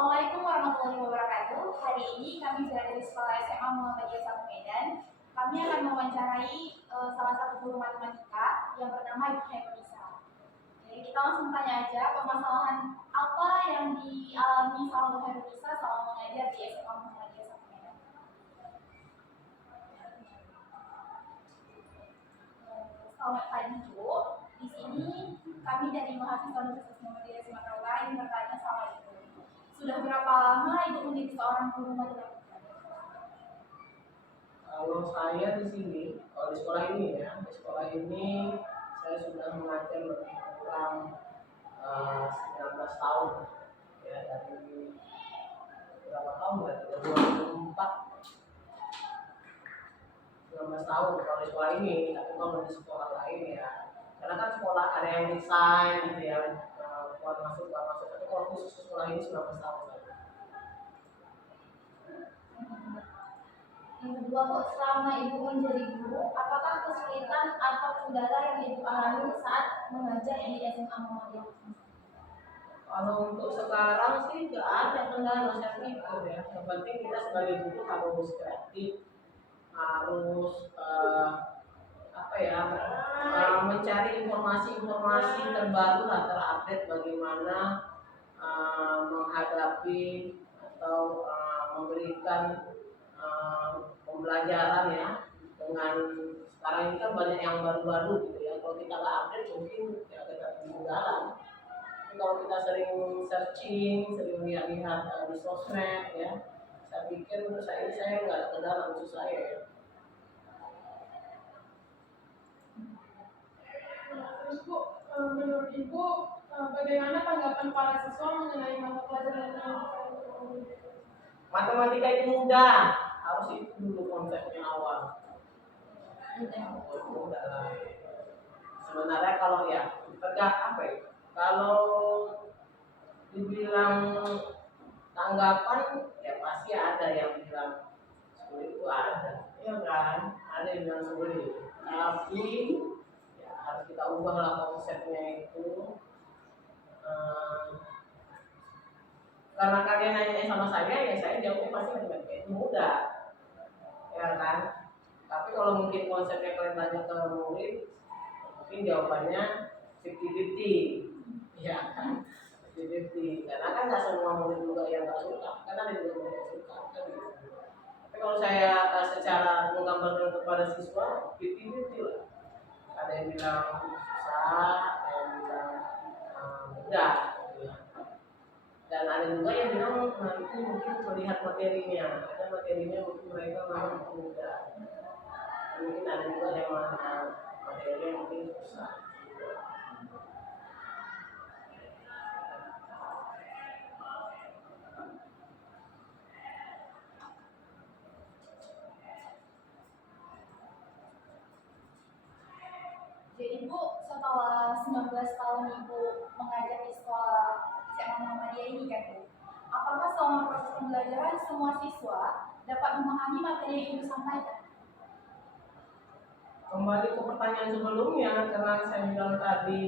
Assalamualaikum warahmatullahi wabarakatuh. Hari ini kami dari Sekolah SMA Muhammadiyah 1 Medan. Kami akan mewawancarai salah satu guru matematika yang bernama Ibu Hairunisa. Jadi kita langsung tanya aja permasalahan apa yang dialami sama Bu Hairunisa selama mengajar di SMA Muhammadiyah 1 Medan. Selamat pagi Bu. Di sini kami dari mahasiswa Universitas Muhammadiyah Sumatera Utara ingin bertanya sama Ibu. Sudah berapa lama Ibu menjadi seorang guru matematika? Kalau saya di sini, kalau di sekolah ini ya, di sekolah ini saya sudah mengajar lebih kurang 19 tahun ya, dari berapa tahun ya, 2004 19 tahun kalau di sekolah ini. Tapi kalau di sekolah lain ya, karena kan sekolah ada yang desain gitu ya, buat masuk, tapi kalau khusus sekolah ini 19 tahun saja. Yang kedua, Bu, selama Ibu menjadi guru, apakah kesulitan atau kendala yang Ibu alami saat mengajar di SMA Muhammadiyah? Kalau untuk sekarang sih nggak ada kendala, saya pikir ya. Yang penting kita sebagai guru harus kreatif, harus mencari informasi-informasi terbaru lah, terupdate bagaimana menghadapi atau memberikan pembelajaran ya, dengan sekarang ini kan banyak yang baru-baru gitu ya. Kalau kita nggak update mungkin ya kita ketinggalan. Tapi kalau kita sering searching, sering lihat-lihat di sosmed ya, saya pikir menurut saya nggak ada kendala khusus saya ya. Terus Bu, menurut Ibu bagaimana tanggapan para siswa mengenai mata pelajaran Matematika itu mudah, harus itu dulu konsepnya awal. Mudah lah. Sebenarnya kalau ya kalau dibilang tanggapan ya pasti ada yang bilang sulit, itu ada, ya kan? Ada yang bilang sulit, tapi ya harus kita ubahlah konsepnya itu. Karena kalian nanya sama saya, ya saya jawabnya pasti matematika itu mudah, ya kan? Tapi kalau mungkin konsepnya kalian tanya ke murid, mungkin jawabannya 50-50, ya kan? 50-50, karena kan nggak semua murid juga yang nggak suka, karena ada juga murid yang suka, kan gitu. Tapi kalau saya secara menggambarkan kepada siswa, 50-50 lah. Ada yang bilang susah, ada yang bilang mudah. Dan ada juga yang bilang itu mungkin melihat materinya, ada materinya mungkin mereka memang mudah. Mungkin ada juga yang materinya mungkin susah. Jadi Bu, setelah 19 tahun Ibu mengajar di sekolah SMA Muhammadiyah ini kan Bu, apakah selama proses pembelajaran semua siswa dapat memahami materi yang Ibu sampaikan? Kembali ke pertanyaan sebelumnya, karena saya bilang tadi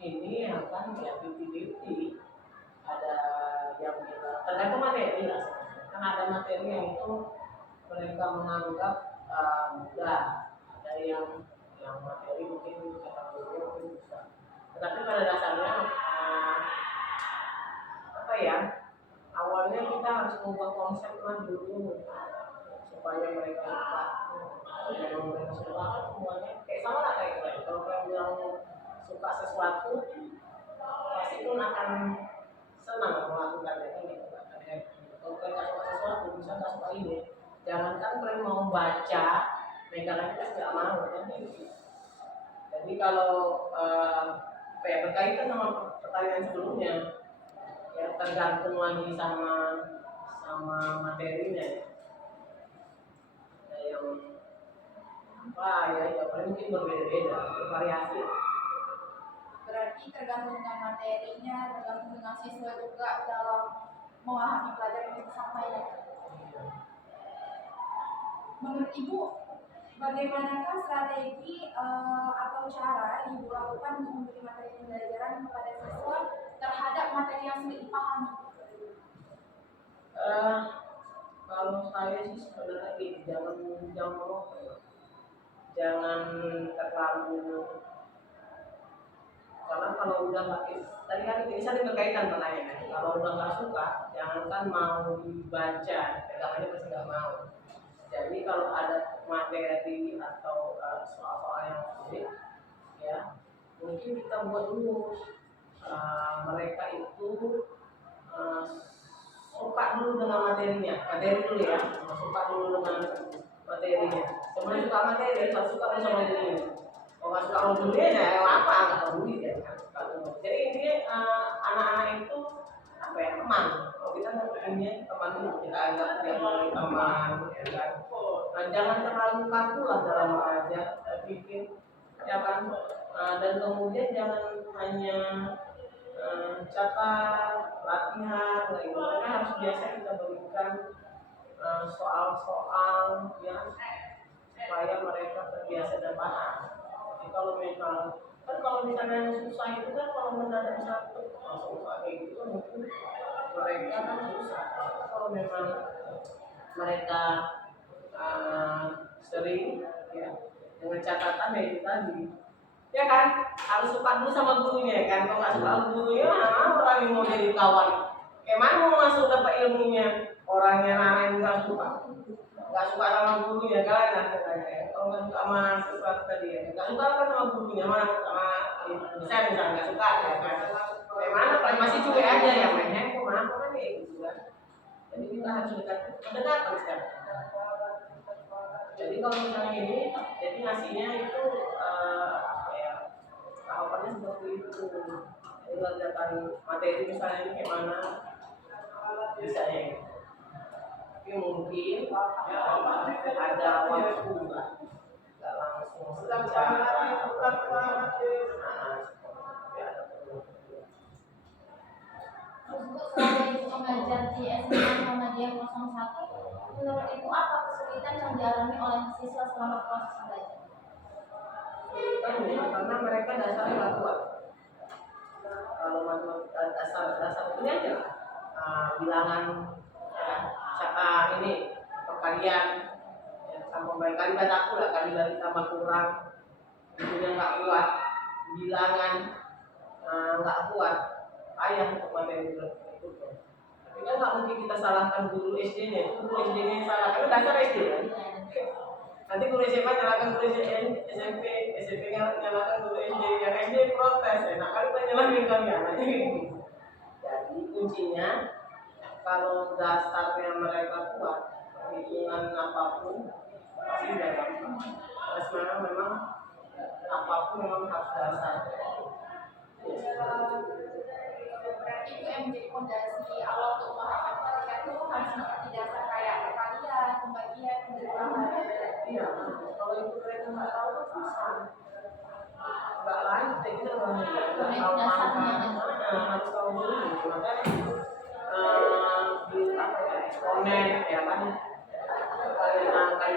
ini ya kan ya 50-50. Ada yang bilang tergantung materi lah, kan ada materi yang itu mereka menganggap mudah, ada yang materi mungkin kategorinya mungkin susah. Tetapi pada dasarnya awalnya kita harus mengubah konsep dulu supaya mereka suka. Kalau mereka suka kan semuanya sama lah kayak kalian. Kalau kalian bilang suka sesuatu, pasti pun akan senang melakukannya kan gitu. Kalau kalian nggak suka sesuatu, bisa nggak suka ini. Jangankan kalian mau baca, mereka pasti nggak mau kan gitu. Jadi kalau berkaitan sama pertanyaan sebelumnya, ya tergantung lagi sama materinya. Ada yang paling mungkin berbeda-beda, bervariasi. Berarti tergantung dengan materinya, tergantung dengan siswa juga dalam memahami pelajaran yang disampaikan. Menurut Ibu, bagaimanakah strategi atau cara yang Ibu lakukan untuk memberi materi pembelajaran kepada siswa terhadap materi yang yang sulit dipahami? Kalau saya sih sebenarnya gini, jangan terlalu, karena kalau udah nggak, tadi kan ini saling berkaitan pertanyaannya. Kalau udah nggak suka, jangankan mau dibaca, pegangannya pasti nggak mau. Jadi kalau ada materi atau soal-soal yang sulit, ya mungkin kita buat dulu mereka itu uh, suka dulu dengan materi dulu ya, suka dulu dengan materinya. Sebelum suka materi, harus suka dulu sama gurunya. Kalau nggak suka sama gurunya, ya apa nggak peduli ya kan. Jadi ini anak-anak itu apa ya, teman. Kalau kita punya teman dulu, kita anggap dia teman, ya kan. Nah, jangan terlalu kaku lah dalam mengajar, bikin ya kan. Dan kemudian jangan hanya catat, latihan, gitu. Karena harus biasa kita berikan soal-soal yang supaya mereka terbiasa dan paham. Jadi kalau misalnya yang susah itu kan kalau mendadak satu langsung kayak gitu kan mungkin mereka kan susah. Kalau memang mereka sering ya dengan catatan ya itu tadi. Ya kan, harus suka dulu sama gurunya kan. Kalau nggak suka sama gurunya, orang yang mau jadi kawan. Kayak mana mau masuk dapat ilmunya? Orangnya narain nggak suka sama gurunya kan? Kalau nggak suka sama sesuatu tadi ya, nggak suka kan sama gurunya, sama misalnya nggak suka ya kan? Kayak mana? Masih cuek aja ya main handphone, apa kan kayak gitu kan? Jadi kita harus pendekatan sekarang. Jadi kalau misalnya ini, jadi ngasihnya itu tahapannya seperti itu. Jadi ngerjakan materi misalnya ini kayak mana bisa ya. Tapi mungkin ya, ada waktu nggak langsung secara Untuk selama ibu mengajar di SMA Muhammadiyah 01, menurut ibu apa kesulitan yang dialami oleh siswa selama proses belajar? Karena mereka dasarnya nggak kuat. Kalau matematika dasar ini aja bilangan ini perkalian ya, sama kali bataku lah, kali balik tambah kurang itu nggak kuat, bilangan nggak kuat, ayah untuk materi itu. Tapi kan nggak mungkin kita salahkan guru SD-nya, itu guru SD-nya yang salah, karena dasar SD kan. Nanti guru SMA nyalakan guru SMP nyalakan guru SD, yang SD protes, enak kali kita nyalakan kalian. Jadi kuncinya kalau dasarnya mereka kuat, perhitungan apapun pasti dapat. Sekarang memang apapun memang harus dasar. Berarti itu yang menjadi fondasi awal untuk memahami matematika itu harus mengerti dasar kayak perkalian, pembagian, penjumlahan. Iya, kalau itu mereka nggak tahu kan susah. Nggak lain, kita nggak harus tahu dulu. Makanya di apa ya, eksponen ya kan, kali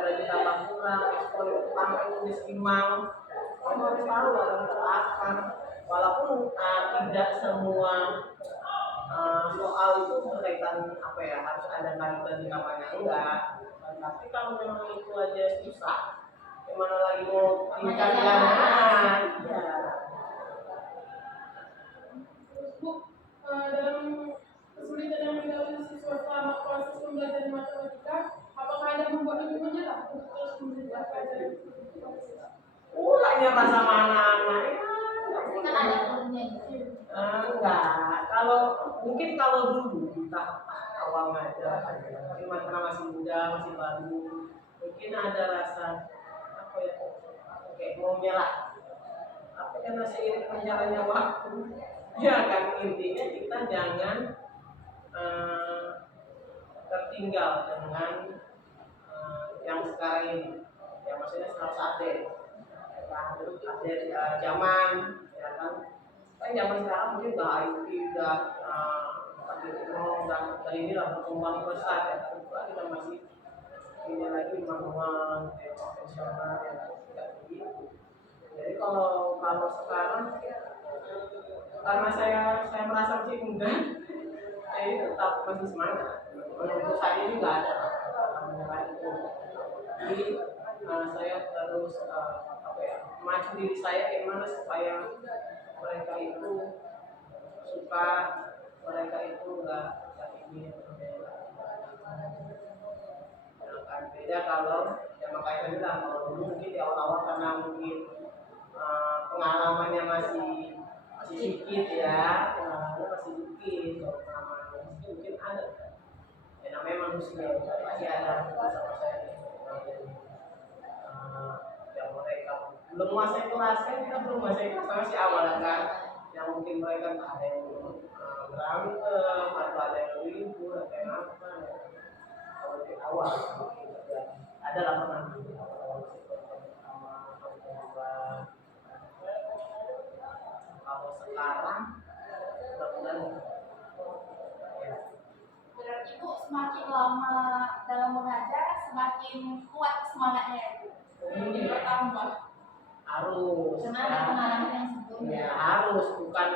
balik tambah kurang, eksponen utama itu disimbang. Kamu harus tahu dalam akar. Walaupun tidak semua soal itu berkaitan apa ya, harus ada kali balik namanya enggak. Tapi kalau memang itu aja susah, gimana lagi mau tingkat yang ya. Bu, dalam kesulitan yang dialami siswa selama proses pembelajaran matematika, apakah ada membuat ibu menyerah untuk terus belajar? Nggak nyerah sama anak-anak ya. Kan ada turunnya. Enggak. Kalau dulu kita awal ngajar, karena masih muda, masih baru, mungkin ada rasa apa ya, kayak mau nyerah. Tapi karena seiring berjalannya waktu, ya kan intinya kita jangan tertinggal dengan yang sekarang ini. Ya maksudnya harus update. Update zaman, ya kan. Kan zaman sekarang mungkin udah IT, udah dan ini lah berkembang pesat ya. Kita masih ini lagi manual, konvensional ya, tidak begitu. Jadi kalau sekarang karena saya merasa sih masih muda, saya tetap masih semangat. Menurut saya ini nggak ada kata menyerah itu. Jadi saya terus maju diri saya gimana supaya mereka itu suka, mereka itu nggak ingin beda kalau ya makanya tadi lah kalau dulu mungkin di awal-awal karena mungkin pengalamannya masih sedikit ya, masih sedikit kalau pengalaman mungkin ada ya namanya manusia pasti ada sama saya yang mereka belum menguasai kelas kan kita belum menguasai kelas masih awal kan yang mungkin mereka ada yang berantem atau ada yang ribut atau yang apa ya. Kalau di awal ada lah pernah di awal sama kalau sekarang mudah-mudahan ya. Berarti Bu semakin lama dalam mengajar semakin kuat semangatnya Bu. Jadi bertambah. Harus Karena ada pengalaman yang sebelumnya. ya harus bukan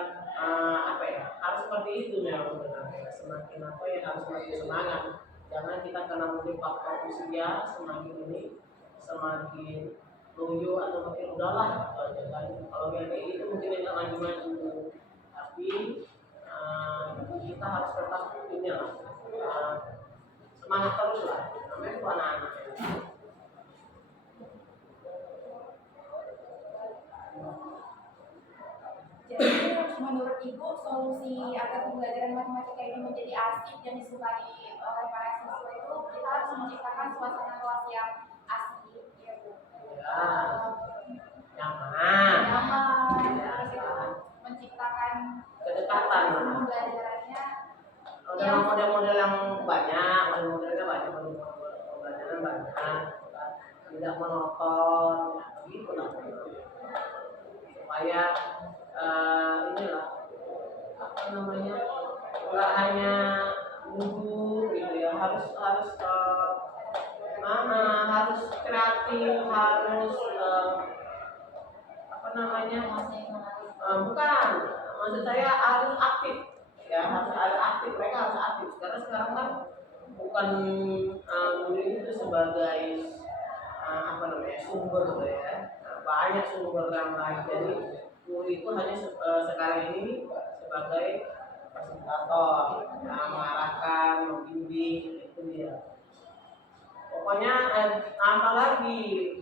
harus seperti itu memang sebenarnya semakin harus semakin semangat. Jangan kita karena mungkin faktor usia semakin ini semakin loyo atau makin udahlah kan kalau kayak itu mungkin tidak maju-maju tapi kita harus tetap ini lah semangat terus lah namanya itu anak-anak Jadi menurut Ibu solusi agar pembelajaran matematika ini menjadi asik dan disukai oleh para siswa itu kita harus menciptakan suasana kelas yang asik ya Bu. Nyaman, terus itu menciptakan kedekatan pembelajarannya ada model-model yang banyak model-modelnya banyak pembelajaran banyak tidak monoton begitu lah supaya inilah apa namanya nggak hanya duduk gitu ya harus kreatif harus bukan maksud saya harus aktif ya harus aktif mereka harus aktif karena sekarang kan bukan guru itu sebagai sumber ya banyak sumber yang lain jadi guru itu hanya sekarang ini sebagai fasilitator mengarahkan membimbing itu dia pokoknya apalagi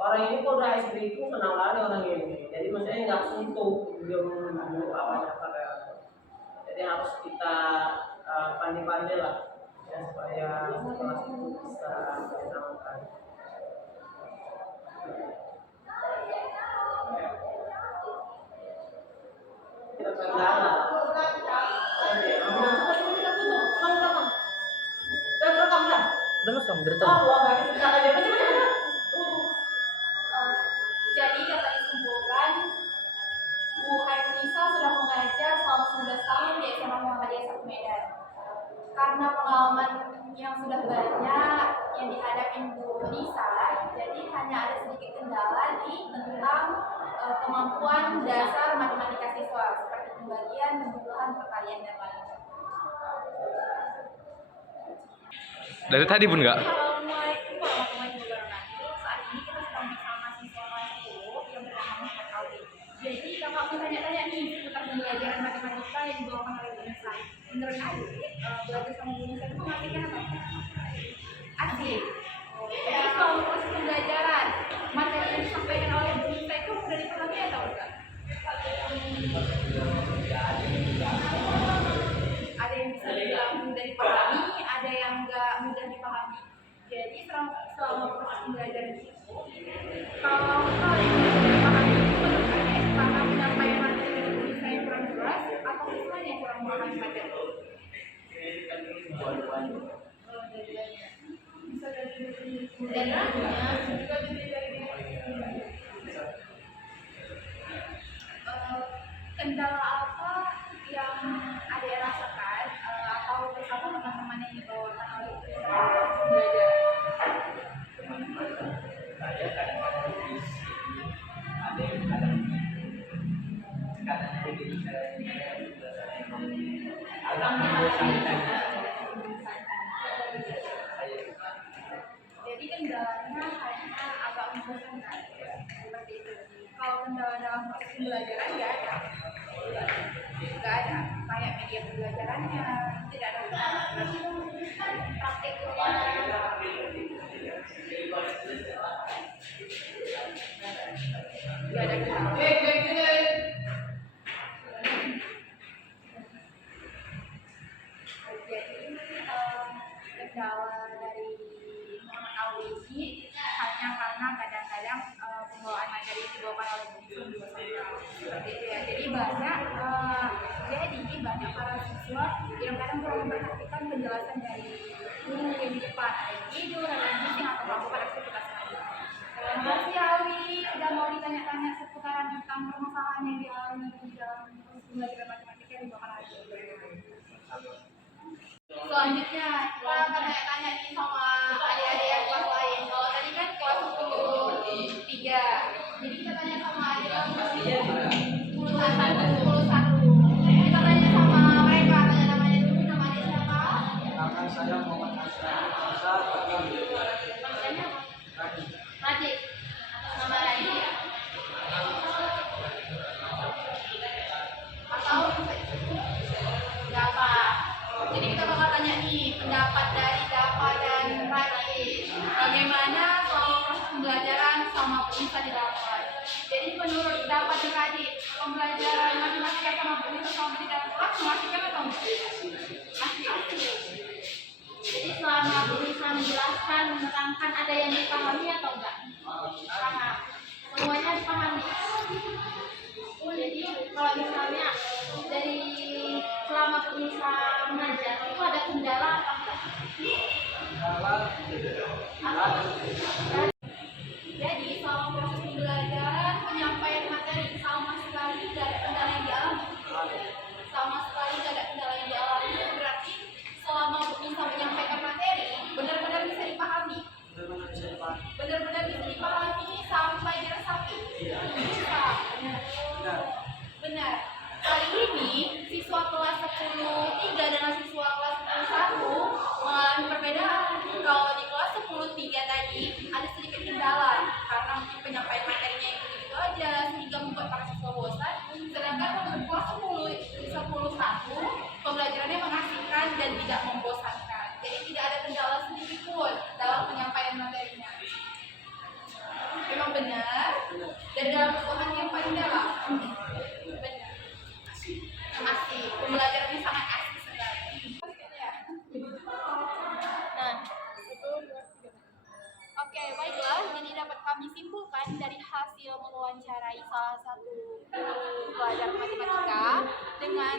orang ini kok udah SD itu senang kali orang ini jadi maksudnya nggak suntuk dia menunggu awalnya jadi harus kita pandai-pandai lah ya supaya kelas itu bisa menyenangkan kita kendala jadi dapat disimpulkan Bu Hairunisa sudah mengajar selama 19 tahun di SMA Muhammadiyah 1 Medan. Karena pengalaman yang sudah banyak yang dihadapi Bu Nisa, jadi hanya ada sedikit kendala di tentang kemampuan dasar matematika siswa seperti pembagian, pembukuan, perkalian dan lainnya. Dari tadi Bun nggak? Assalamualaikum warahmatullahi wabarakatuh. Saat ini kita sedang bersama siswa kelas 10 yang bernama Muhammad Alwi. Jadi kakak mau tanya-tanya nih seputar pembelajaran matematika yang dibawakan oleh Bu Nisa. Menurut Adik, belajar sama Bu Nisa itu mengasihkan apa? Asik. Jadi selama proses pembelajaran, materi yang disampaikan oleh Bu Nisa itu mudah dipahami atau enggak? Ada yang bisa dibilang mudah dipahami, ada yang enggak mudah dipahami. Jadi selama proses pembelajaran itu, kalau hal yang mudah dipahami itu menurut Adik, karena penyampaian materi dari Bu Nisa yang kurang jelas, atau siswanya yang kurang memahami materi? Kendala apa yang Adik rasakan atau bersama teman-teman yang dibawakan oleh belajar? Jadi kendalanya hanya agak membosankan seperti itu. Kalau kendala dalam proses pembelajaran nggak ada, kayak media pembelajarannya tidak ada kendala. Praktikumnya nggak ada kendala. Jadi kendala dari Muhammad Awi ini hanya karena kadang-kadang pembawaan materi yang dibawakan oleh guru itu seperti itu ya. Jadi banyak para siswa yang kadang kurang memperhatikan penjelasan dari guru yang di depan, ada yang tidur, ada yang bising atau melakukan aktivitas lain. Terima kasih Awi, sudah mau ditanya-tanya seputaran tentang permasalahan yang dialami di dalam belajar matematika yang dibawakan oleh guru. Selanjutnya kita akan tanya-tanya nih sama adik-adik yang kelas lain. Kalau tadi kan kelas 10-3, jadi kita tanya sama adik kelas 10-1. Kita tanya sama mereka, tanya namanya dulu, nama adik siapa? Nama saya Muhammad Asrani. Namanya Radit. Nama Radit ya? Atau nggak apa? Jadi kita bakal tanya nih pendapat dari Dapa dan Radit. Bagaimana selama proses pembelajaran sama bisa didapat? Jadi menurut Dapa dan Radit, pembelajaran matematika sama bisa sama di dalam kelas mengasihkan atau enggak? Asik. Jadi selama bisa menjelaskan, menerangkan, ada yang dipahami atau enggak? Paham. Semuanya dipahami. Jadi kalau misalnya dari selama bisa mengajar itu ada kendala apa enggak? Jadi selama proses pembelajaran penyampaian materi sama sekali tidak ada kendala yang dialami. Sama sekali tidak ada kendala yang dialami, berarti selama bisa menyampaikan materi benar-benar bisa dipahami. Benar-benar bisa dipahami sampai diresapi. Bisa. Benar. Kali ini siswa kelas 10-3 dengan siswa kelas 10-1 mengalami perbedaan. Kalau di kelas 10-3 tadi ada sedikit kendala karena mungkin penyampaian materinya itu gitu aja sehingga membuat para siswa bosan. Sedangkan untuk kelas 10-1 pembelajarannya mengasihkan dan tidak membosankan. Jadi tidak ada kendala sedikit pun dalam penyampaian materinya. Memang benar. Dan dalam keseluruhan yang paling dalam. Benar. Asik. Pembelajarannya sangat asik sekali. Nah. Oke, baiklah. Jadi dapat kami simpulkan dari hasil mewawancarai salah satu guru pelajar matematika dengan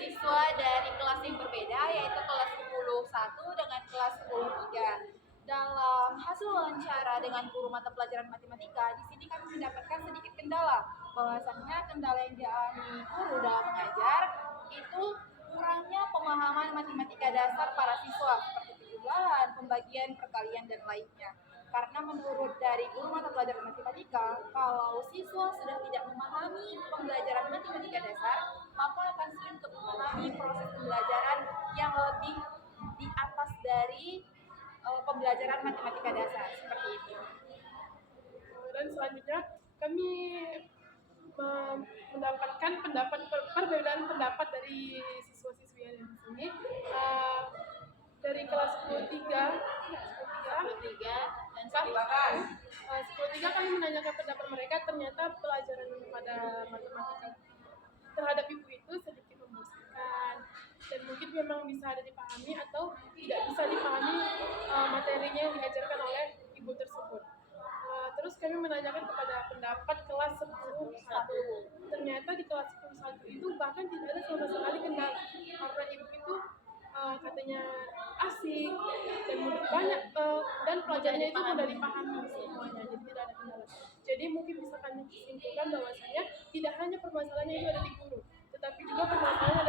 siswa dari kelas yang berbeda, yaitu kelas 10-1 dengan kelas 10-3. Dalam hasil wawancara dengan guru mata pelajaran matematika, di sini kami mendapatkan sedikit kendala. Bahwasannya kendala yang dialami guru dalam mengajar itu kurangnya pemahaman matematika dasar para siswa seperti penjumlahan, pembagian, perkalian, dan lainnya. Karena menurut dari guru mata pelajaran matematika, kalau siswa sudah tidak memahami pembelajaran matematika dasar, maka akan sulit untuk memahami proses pembelajaran yang lebih di atas dari pembelajaran matematika dasar seperti itu. Dan selanjutnya kami mendapatkan perbedaan pendapat dari siswa-siswi yang di sini. Dari kelas 10-3 dan 10-3 kami menanyakan pendapat mereka, ternyata pelajaran pada matematika terhadap ibu itu sedikit membosankan dan mungkin memang bisa ada dipahami atau tidak bisa dipahami materinya yang diajarkan oleh ibu tersebut. Terus kami menanyakan kepada pendapat kelas 10-1. Ternyata di kelas 10-1 itu bahkan tidak ada sama sekali kendala karena ibu itu katanya asik dan banyak dan pelajarannya itu mudah dipahami semuanya, jadi tidak ada kendala. Jadi mungkin bisa kami simpulkan bahwasanya tidak hanya permasalahannya itu ada di guru, tetapi juga permasalahannya